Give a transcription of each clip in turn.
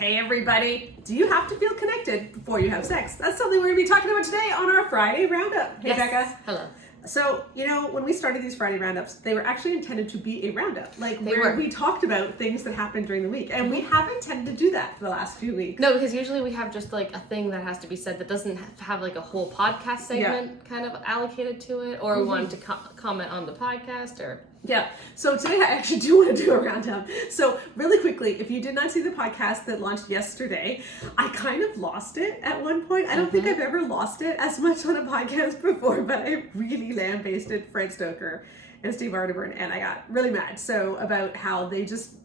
Hey everybody, do you have to feel connected before you have sex? That's something we're going to be talking about today on our Friday Roundup. Hey yes. Becca. Hello. So, when we started these Friday Roundups, they were actually intended to be a roundup. We talked about things that happened during the week. And we haven't tended to do that for the last few weeks. No, because usually we have just like a thing that has to be said that doesn't have like a whole podcast segment kind of allocated to it. Or we wanted to comment on the podcast or... Yeah, so today I actually do want to do a roundup. So really quickly, if you did not see the podcast that launched yesterday, I kind of lost it at one point. I don't think I've ever lost it as much on a podcast before, but I really lambasted Fred Stoker and Steve Arterburn, and I got really mad. So about how they just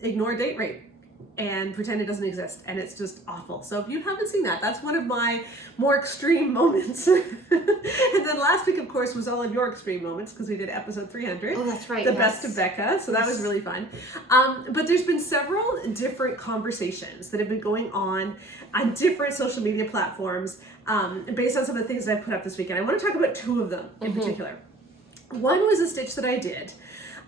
ignore date rape and pretend it doesn't exist, and it's just awful. So if you haven't seen that, that's one of my more extreme moments. And then last week, of course, was all of your extreme moments because we did episode 300. Oh, that's right. The best of Becca. So that was really fun. But there's been several different conversations that have been going on different social media platforms based on some of the things that I put up this weekend. I want to talk about two of them in particular. One was a stitch that I did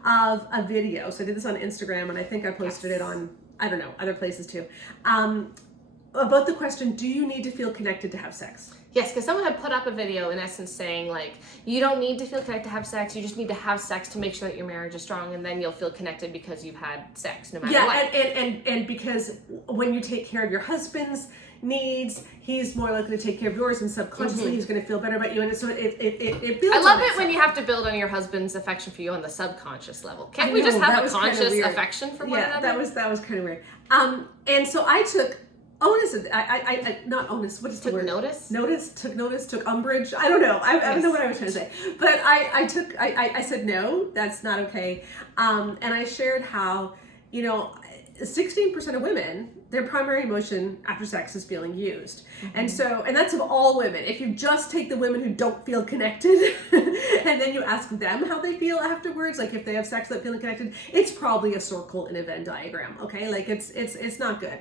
of a video. So I did this on Instagram, and I think I posted it on, I don't know, other places too, about the question, do you need to feel connected to have sex? Yes, because someone had put up a video in essence saying like, you don't need to feel connected to have sex, you just need to have sex to make sure that your marriage is strong, and then you'll feel connected because you've had sex no matter what. And because when you take care of your husband's needs, he's more likely to take care of yours, and subconsciously he's going to feel better about you, and so it builds. I love it when you have to build on your husband's affection for you on the subconscious level. Can't we just have a conscious affection for one another? That was kind of weird. And so I took onus. I not onus. What is the word? Took notice. Took umbrage. I don't know. I don't know what I was trying to say. But I said no. That's not okay. And I shared how 16% of women, their primary emotion after sex is feeling used. And that's of all women. If you just take the women who don't feel connected and then you ask them how they feel afterwards, like if they have sex without feeling connected, it's probably a circle in a Venn diagram, okay? Like it's not good.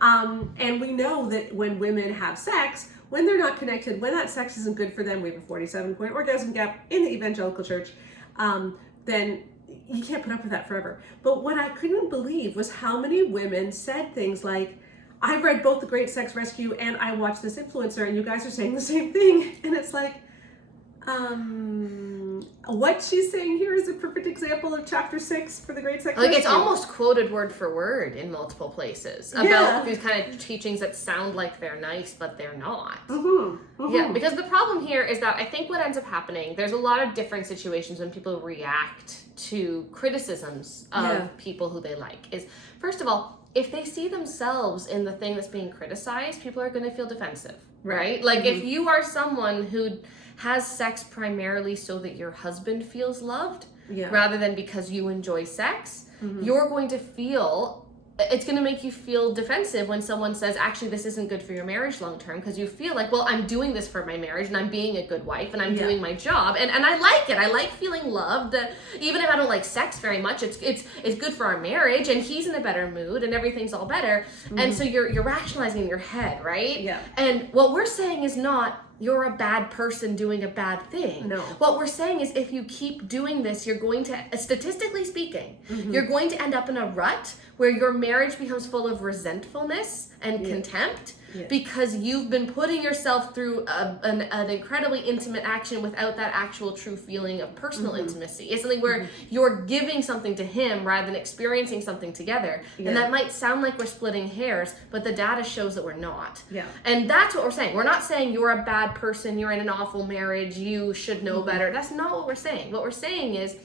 And we know that when women have sex, when they're not connected, when that sex isn't good for them, we have a 47-point orgasm gap in the evangelical church, then you can't put up with that forever. But what I couldn't believe was how many women said things like, I read both The Great Sex Rescue and I watched this influencer, and you guys are saying the same thing. And it's like, what she's saying here is a perfect example of chapter 6 for The Great Sex Rescue. It's almost quoted word for word in multiple places about these kind of teachings that sound like they're nice, but they're not. Yeah, because the problem here is that I think what ends up happening, there's a lot of different situations when people react to criticisms of people who they like. Is, first of all, if they see themselves in the thing that's being criticized, people are going to feel defensive, right? Like if you are someone who has sex primarily so that your husband feels loved, rather than because you enjoy sex, you're going to feel, it's going to make you feel defensive when someone says, actually, this isn't good for your marriage long term, because you feel like, well, I'm doing this for my marriage and I'm being a good wife and I'm doing my job, and I like it. I like feeling loved. Even if I don't like sex very much, it's good for our marriage, and he's in a better mood and everything's all better. And so you're rationalizing in your head, right? Yeah. And what we're saying is not, you're a bad person doing a bad thing. No. What we're saying is if you keep doing this, you're going to, statistically speaking, you're going to end up in a rut where your marriage becomes full of resentfulness and contempt because you've been putting yourself through an incredibly intimate action without that actual true feeling of personal intimacy. It's something where you're giving something to him rather than experiencing something together. And that might sound like we're splitting hairs, but the data shows that we're not. Yeah. And that's what we're saying. We're not saying you're a bad person, you're in an awful marriage, you should know better. That's not what we're saying. What we're saying is,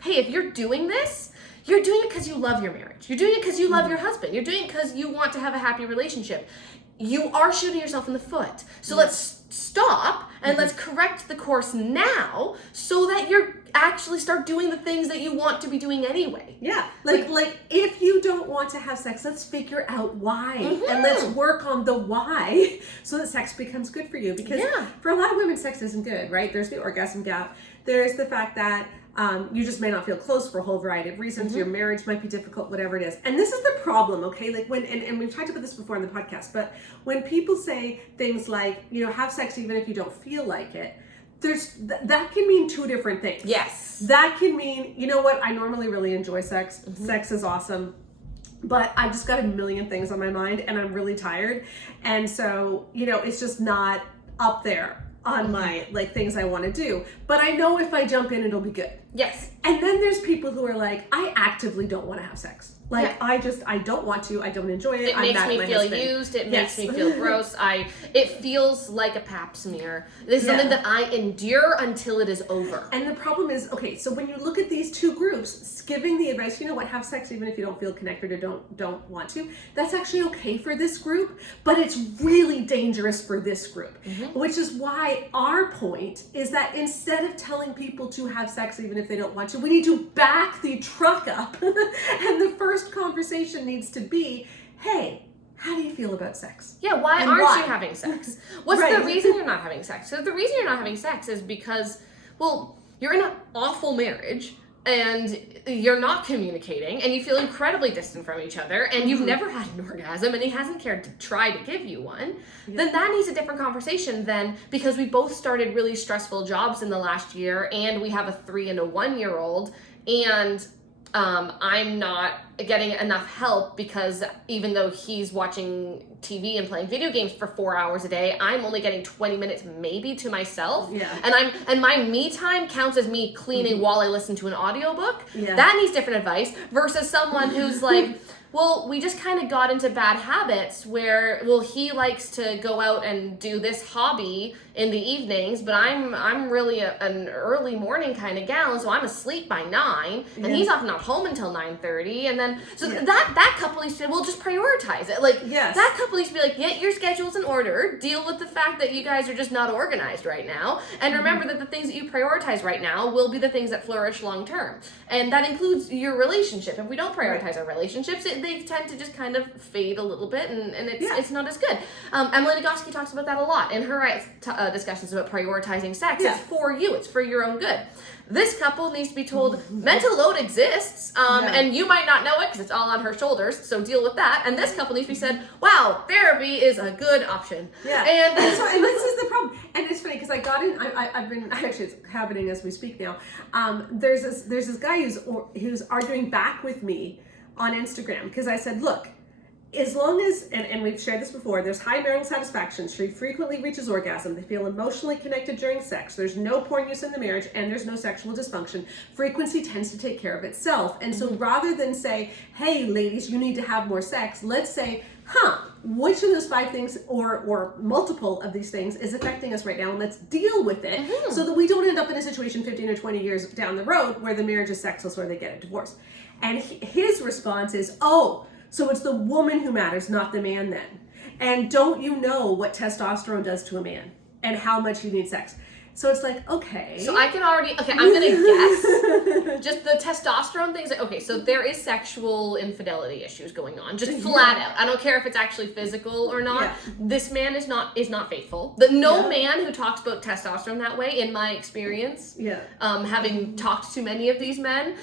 hey, if you're doing this, you're doing it because you love your marriage. You're doing it because you love your husband. You're doing it because you want to have a happy relationship. You are shooting yourself in the foot. So let's stop and let's correct the course now so that you're actually start doing the things that you want to be doing anyway. Yeah. Like if you don't want to have sex, let's figure out why. And let's work on the why so that sex becomes good for you. Because for a lot of women, sex isn't good, right? There's the orgasm gap. There's the fact that you just may not feel close for a whole variety of reasons. Your marriage might be difficult, whatever it is. And this is the problem, okay? Like when, and we've talked about this before in the podcast, but when people say things like, have sex even if you don't feel like it, that can mean two different things. Yes. That can mean, I normally really enjoy sex. Sex is awesome. but I just got a million things on my mind and I'm really tired. And so, it's just not up there on my like things I want to do. But I know if I jump in, it'll be good. Yes. And then there's people who are like, I actively don't want to have sex. Like, I don't want to. I don't enjoy it. It makes me feel used. It makes me feel gross. It feels like a pap smear. This is something that I endure until it is over. And the problem is, okay, so when you look at these two groups, giving the advice, have sex even if you don't feel connected or don't want to, that's actually okay for this group, but it's really dangerous for this group, which is why our point is that instead of telling people to have sex even if they don't want to, we need to back the truck up. And the first conversation needs to be, hey, how do you feel about sex? Yeah, why aren't you having sex? What's the reason you're not having sex? So the reason you're not having sex is because, well, you're in an awful marriage and you're not communicating and you feel incredibly distant from each other and you've never had an orgasm and he hasn't cared to try to give you one, then that needs a different conversation than because we both started really stressful jobs in the last year and we have a 3 and a 1-year-old and I'm not getting enough help because even though he's watching TV and playing video games for 4 hours a day, I'm only getting 20 minutes maybe to myself. Yeah. And my me time counts as me cleaning while I listen to an audiobook. Yeah. That needs different advice versus someone who's like, well, we just kind of got into bad habits where, well, he likes to go out and do this hobby in the evenings, but I'm really an early morning kind of gal, so I'm asleep by 9, and he's often not home until 9:30, and then so that couple needs to say, well, just prioritize it. Like that couple needs to be like, get your schedules in order, deal with the fact that you guys are just not organized right now, and remember that the things that you prioritize right now will be the things that flourish long term, and that includes your relationship. If we don't prioritize our relationships, they tend to just kind of fade a little bit, and it's not as good. Emily Nagoski talks about that a lot in her discussions about prioritizing sex. It's for you. It's for your own good. This couple needs to be told mental load exists, and you might not know it because it's all on her shoulders, so deal with that. And this couple needs to be said, wow, therapy is a good option. Yeah. And this is the problem. And it's funny because I got in, I've been, actually it's happening as we speak now. There's this guy who's arguing back with me on Instagram because I said, look, as long as, and we've shared this before, there's high marital satisfaction, she frequently reaches orgasm, they feel emotionally connected during sex, there's no porn use in the marriage, and there's no sexual dysfunction, frequency tends to take care of itself. And so rather than say, hey ladies, you need to have more sex, let's say, which of those 5 things or multiple of these things is affecting us right now, and let's deal with it so that we don't end up in a situation 15 or 20 years down the road where the marriage is sexless or they get a divorce. And his response is, so it's the woman who matters, not the man then. And don't you know what testosterone does to a man and how much he needs sex? So it's like, okay. So I can already, I'm going to guess. Just the testosterone things. Okay, so there is sexual infidelity issues going on. Just flat out. I don't care if it's actually physical or not. Yeah. This man is not faithful. No man who talks about testosterone that way, in my experience, having talked to many of these men,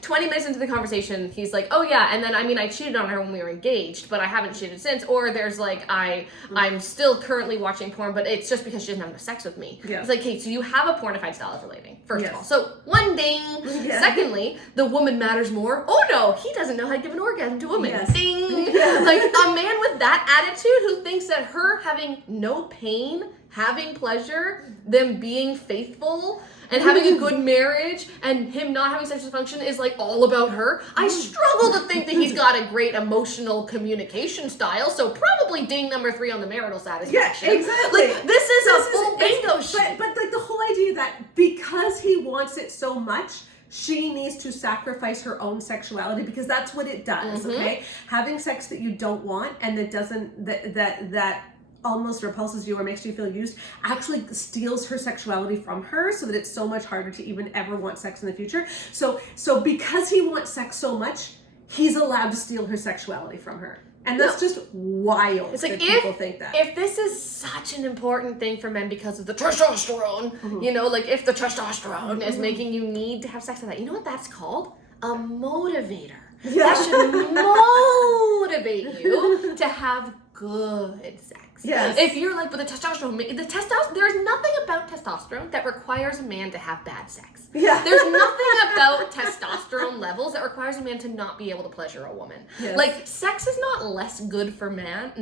20 minutes into the conversation, he's like, oh yeah, and then I cheated on her when we were engaged, but I haven't cheated since. Or there's like, I'm still currently watching porn, but it's just because she doesn't have enough sex with me. Yeah. It's like, okay, so you have a pornified style of relating, first of all. So, one ding. Yeah. Secondly, the woman matters more. Oh no, he doesn't know how to give an orgasm to a woman. Yes. Ding. Yeah. Like, a man with that attitude who thinks that her having no pain, having pleasure, them being faithful, and having a good marriage, and him not having sexual dysfunction is like all about her. I struggle to think that he's got a great emotional communication style, so probably ding number 3 on the marital satisfaction. Yeah, exactly. Like, this is a full bingo sheet. But like the whole idea that because he wants it so much, she needs to sacrifice her own sexuality, because that's what it does, okay? Having sex that you don't want and that doesn't, that almost repulses you or makes you feel used, actually steals her sexuality from her, so that it's so much harder to even ever want sex in the future. So because he wants sex so much, he's allowed to steal her sexuality from her. And that's just wild. It's like, people think that. If this is such an important thing for men because of the testosterone, you know, like if the testosterone is making you need to have sex with that, you know what that's called? A motivator. Yeah. That should motivate you to have good sex. Yes. If you're like, but there's nothing about testosterone that requires a man to have bad sex. Yeah. There's nothing about testosterone levels that requires a man to not be able to pleasure a woman. Yes. Like, sex is not less good for men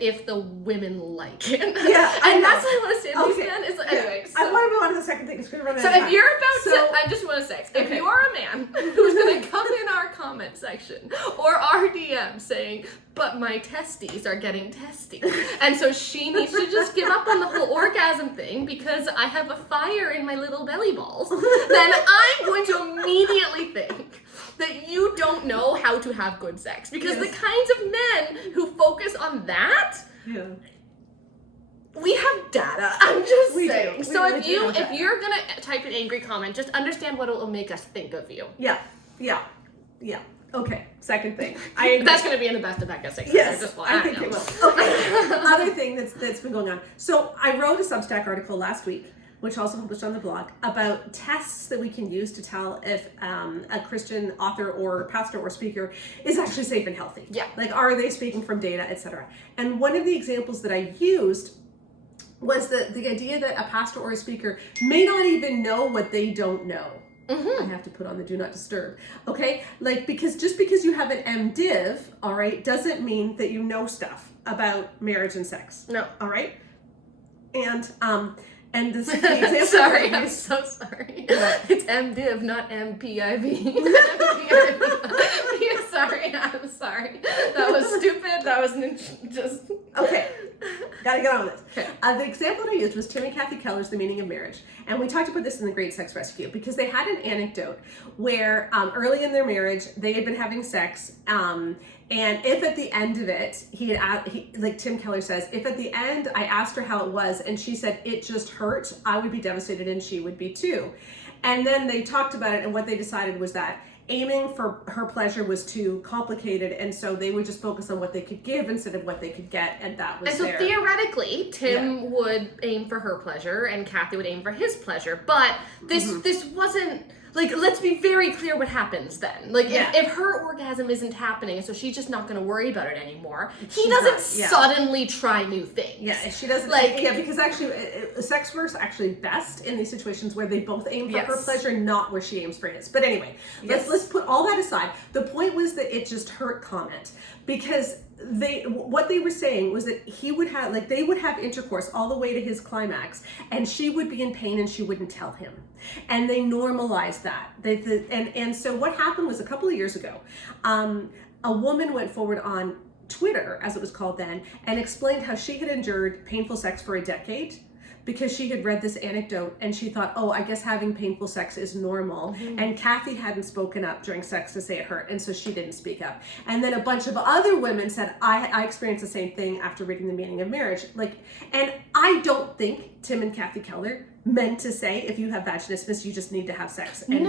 if the women like it. Yeah. And that's what I want to say to these men. Is like, anyway, I want to move on to the second thing. So if you're I just want to say, if you are a man who's going to come in our comment section or our DM saying, but my testes are getting testy, and so she needs to just give up on the whole orgasm thing because I have a fire in my little belly balls, then I'm going to immediately think that you don't know how to have good sex, because the kinds of men who focus on that, we have data. I'm just saying. So if you're gonna type an angry comment, just understand what it will make us think of you. Yeah. Okay. Second thing. That's gonna be in the best of Becca 6. Yes, I think it will. Okay. Other thing that's been going on. So I wrote a Substack article last week, which also published on the blog, about tests that we can use to tell if a Christian author or pastor or speaker is actually safe and healthy. Yeah. Like, are they speaking from data, etc. And one of the examples that I used was the idea that a pastor or a speaker may not even know what they don't know. I have to put on the do not disturb. Okay? Like, because just because you have an MDiv, all right, doesn't mean that you know stuff about marriage and sex. No. All right? And this the example. Sorry, I'm so sorry. It's MDiv, not MPIV. Sorry, I'm sorry. That was stupid. That was just... Okay. Gotta get on this. Okay. The example that I used was Tim and Kathy Keller's The Meaning of Marriage. And we talked about this in The Great Sex Rescue because they had an anecdote where early in their marriage, they had been having sex. And if at the end of it, like Tim Keller says, if at the end I asked her how it was and she said it just hurt, I would be devastated and she would be too. And then they talked about it, and what they decided was that aiming for her pleasure was too complicated, and so they would just focus on what they could give instead of what they could get, and that was theoretically, Tim would aim for her pleasure and Kathy would aim for his pleasure, but this wasn't... Like, let's be very clear what happens then. Like, if her orgasm isn't happening, so she's just not going to worry about it anymore, he doesn't suddenly try new things. Yeah, she doesn't. Because actually, sex works actually best in these situations where they both aim for her pleasure, not where she aims for his. But anyway, let's put all that aside. The point was that it just hurt comment, because what they were saying was that they would have intercourse all the way to his climax, and she would be in pain and she wouldn't tell him, and they normalized that. And so what happened was, a couple of years ago, a woman went forward on Twitter, as it was called then, and explained how she had endured painful sex for a decade because she had read this anecdote and she thought, oh, I guess having painful sex is normal. And Kathy hadn't spoken up during sex to say it hurt, and so she didn't speak up. And then a bunch of other women said, I experienced the same thing after reading The Meaning of Marriage. And I don't think Tim and Kathy Keller meant to say, if you have vaginismus, you just need to have sex. And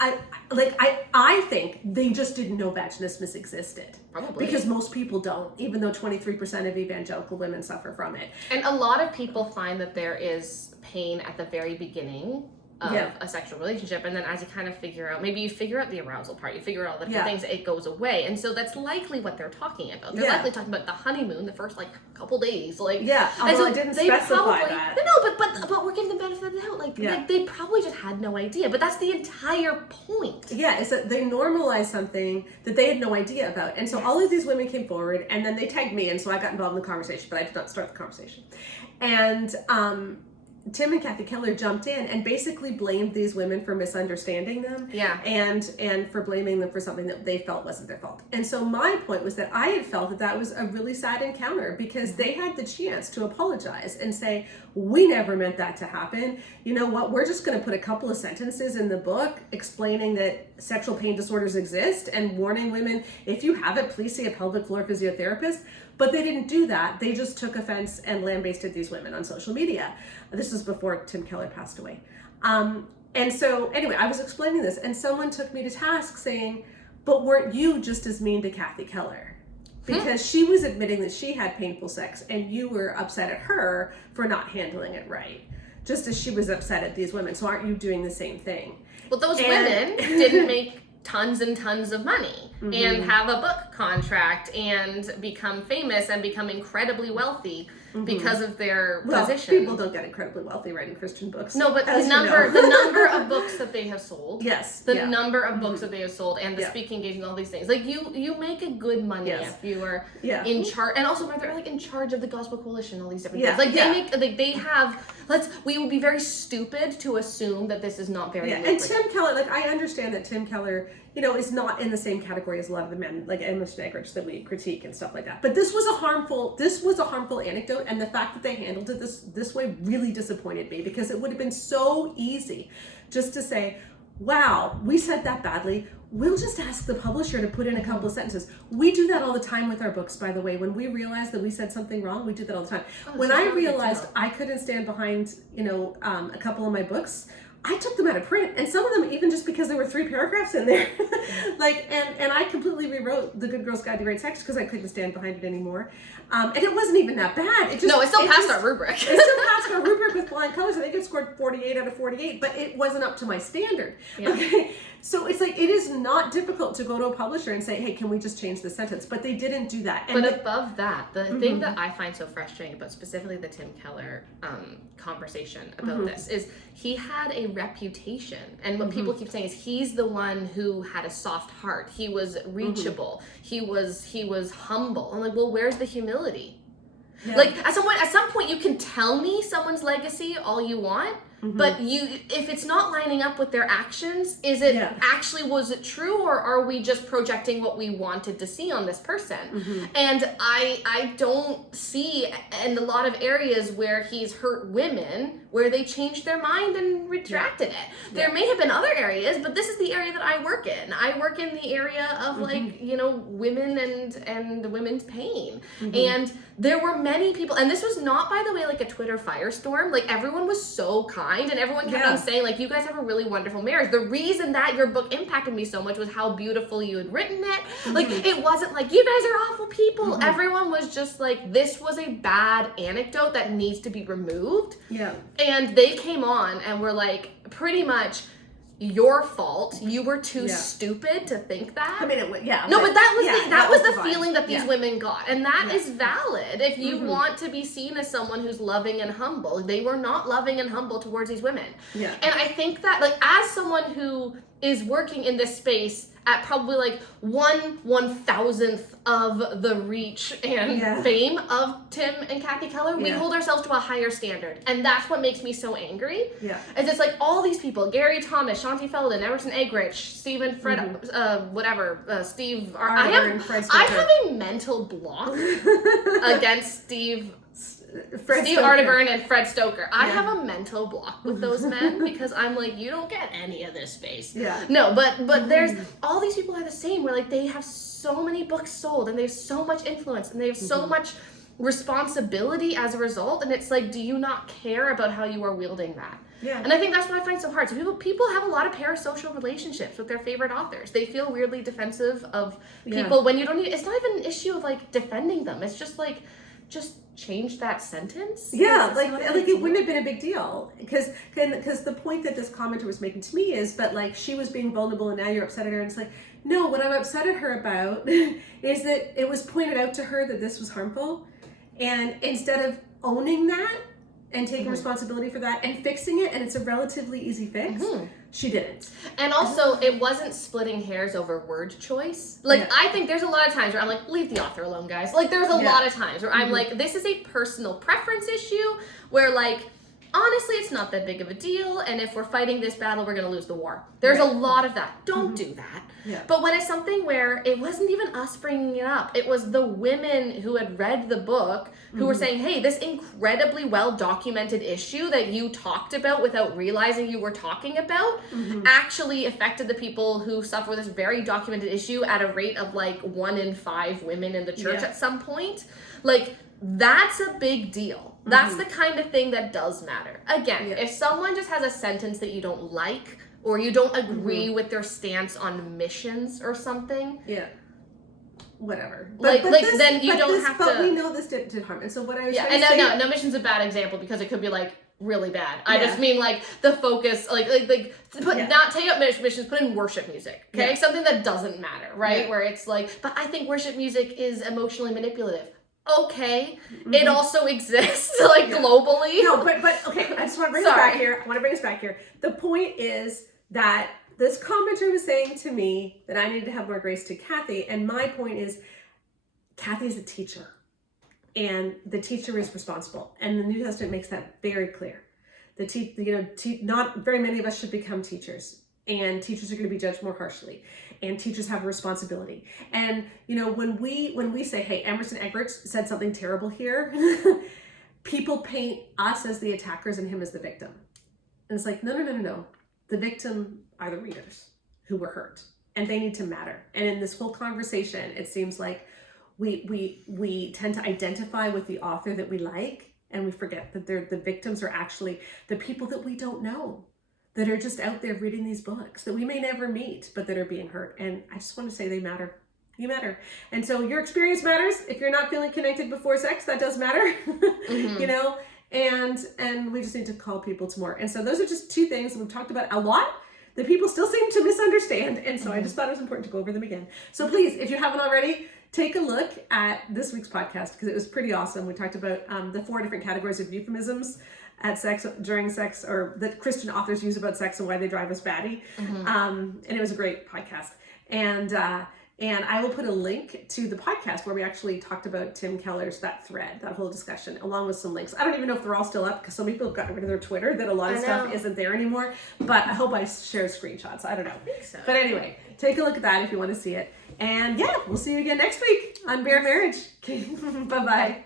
I think they just didn't know vaginismus existed. Probably. Because most people don't, even though 23% of evangelical women suffer from it. And a lot of people find that there is pain at the very beginning of a sexual relationship, and then as you kind of figure out, maybe you figure out the arousal part, you figure out all the different things, it goes away. And so that's likely what they're talking about. They're likely talking about the honeymoon, the first couple days, although I didn't specify that. No, but we're giving them benefit of the doubt. Like they probably just had no idea. But that's the entire point. Yeah, is that they normalized something that they had no idea about. And so all of these women came forward, and then they tagged me, and so I got involved in the conversation, but I did not start the conversation. And Tim and Kathy Keller jumped in and basically blamed these women for misunderstanding them, and for blaming them for something that they felt wasn't their fault. And so my point was that I had felt that was a really sad encounter, because they had the chance to apologize and say, we never meant that to happen. You know what? We're just going to put a couple of sentences in the book explaining that sexual pain disorders exist and warning women, if you have it, please see a pelvic floor physiotherapist. But they didn't do that. They just took offense and lambasted these women on social media. This was before Tim Keller passed away. And so anyway, I was explaining this, and someone took me to task saying, but weren't you just as mean to Kathy Keller? Because she was admitting that she had painful sex, and you were upset at her for not handling it right, just as she was upset at these women. So aren't you doing the same thing? Well, those women didn't make tons and tons of money and have a book contract and become famous and become incredibly wealthy because of their position. People don't get incredibly wealthy writing Christian books. No, but the number of books that they have sold. Yes. The number of books that they have sold and the speaking engagements and all these things. Like you make a good money if you are in charge, and also they're like in charge of the Gospel Coalition, all these different things. Like they have. We would be very stupid to assume that this is not very lucrative. And Tim Keller, like I understand that Tim Keller, is not in the same category as a lot of the men, like Emma Snagrich, that we critique and stuff like that. But this was a harmful anecdote, and the fact that they handled it this way really disappointed me, because it would have been so easy just to say, wow, we said that badly. We'll just ask the publisher to put in a couple of sentences. We do that all the time with our books, by the way. When we realize that we said something wrong, we do that all the time. When I realized I couldn't stand behind, a couple of my books, I took them out of print, and some of them even just because there were 3 paragraphs in there. And I completely rewrote The Good Girl's Guide to Great Text because I couldn't stand behind it anymore. And it wasn't even that bad. It still passed our rubric. It still passed our rubric with flying colors. I think it scored 48 out of 48, but it wasn't up to my standard. Yeah. Okay. So it's like, it is not difficult to go to a publisher and say, hey, can we just change the sentence? But they didn't do that. And above that, the thing that I find so frustrating about specifically the Tim Keller conversation about this is he had a reputation. And what people keep saying is he's the one who had a soft heart. He was reachable. He was humble. I'm like, well, where's the humility? Yeah. Like at some point you can tell me someone's legacy all you want, but if it's not lining up with their actions, was it true, or are we just projecting what we wanted to see on this person? And I don't see in a lot of areas where he's hurt women where they changed their mind and retracted it. There may have been other areas, but this is the area that I work in. I work in the area of women and women's pain. And there were many people, and this was not, by the way, like a Twitter firestorm. Like everyone was so kind, and everyone kept on saying, like, you guys have a really wonderful marriage. The reason that your book impacted me so much was how beautiful you had written it. Like, it wasn't like, you guys are awful people. Everyone was just like, this was a bad anecdote that needs to be removed. Yeah. And they came on and were like, pretty much, your fault. You were too stupid to think that. I mean, No, but that was the feeling that these women got, and that is valid. If you want to be seen as someone who's loving and humble, they were not loving and humble towards these women. Yeah. And I think that, like, as someone who is working in this space at probably like 1/1000th of the reach and fame of Tim and Kathy Keller, we hold ourselves to a higher standard. And that's what makes me so angry. Yeah. Is it's like all these people, Gary Thomas, Shanti Feldon, Emerson Eggrich, Stephen Fred, Steve, I have a mental block against Steve Arterburn and Fred Stoker. I have a mental block with those men because I'm like, you don't get any of this space. Yeah. No, but there's all these people are the same, where like they have so many books sold and they have so much influence and they have so much responsibility as a result, and it's like, do you not care about how you are wielding that? Yeah. And I think that's what I find so hard. So people have a lot of parasocial relationships with their favorite authors. They feel weirdly defensive of people when you don't need, it's not even an issue of like defending them. It's just like, just change that sentence. Yeah, like it wouldn't have been a big deal, because the point that this commenter was making to me is, but like, she was being vulnerable and now you're upset at her, and it's like, no, what I'm upset at her about is that it was pointed out to her that this was harmful, and instead of owning that and taking responsibility for that and fixing it, and it's a relatively easy fix, she didn't. And also, it wasn't splitting hairs over word choice. Like, I think there's a lot of times where I'm like, leave the author alone, guys. Like, there's a lot of times where I'm like, this is a personal preference issue where, like, honestly, it's not that big of a deal, and if we're fighting this battle, we're going to lose the war. There's a lot of that. Don't do that. Yeah. But when it's something where it wasn't even us bringing it up, it was the women who had read the book who were saying, hey, this incredibly well-documented issue that you talked about without realizing you were talking about actually affected the people who suffer with this very documented issue at a rate of like 1 in 5 women in the church at some point. Like, that's a big deal. That's the kind of thing that does matter. Again, if someone just has a sentence that you don't like, or you don't agree with their stance on missions or something, whatever. Then you don't have to. But we know this did harm. And so what I was no, mission's a bad example because it could be like really bad. I just mean like the focus, like not take up missions, put in worship music, okay? Yeah. Something that doesn't matter, right? Yeah. Where it's like, but I think worship music is emotionally manipulative. Okay, it also exists like globally. No, but okay, I just want to bring us back here. I want to bring us back here. The point is that this commenter was saying to me that I needed to have more grace to Kathy, and my point is, Kathy is a teacher. And the teacher is responsible, and the New Testament makes that very clear. Not very many of us should become teachers, and teachers are going to be judged more harshly, and teachers have a responsibility. And when we say, "Hey, Emerson Eggerichs said something terrible here," people paint us as the attackers and him as the victim, and it's like, no. The victim are the readers who were hurt, and they need to matter. And in this whole conversation, it seems like we tend to identify with the author that we like, and we forget that the victims are actually the people that we don't know, that are just out there reading these books that we may never meet, but that are being hurt. And I just want to say they matter. You matter. And so your experience matters. If you're not feeling connected before sex, that does matter. And we just need to call people to more. And so those are just two things that we've talked about a lot that people still seem to misunderstand. And so I just thought it was important to go over them again. So please, if you haven't already, take a look at this week's podcast, because it was pretty awesome. We talked about the 4 different categories of euphemisms at sex, during sex, or that Christian authors use about sex and why they drive us batty. And it was a great podcast. And I will put a link to the podcast where we actually talked about Tim Keller's, that thread, that whole discussion, along with some links. I don't even know if they're all still up, because some people have gotten rid of their Twitter, that a lot of stuff isn't there anymore. But I hope I share screenshots. I don't know. I think so. But anyway, take a look at that if you want to see it. And yeah, we'll see you again next week on Bare Marriage. Okay, bye-bye.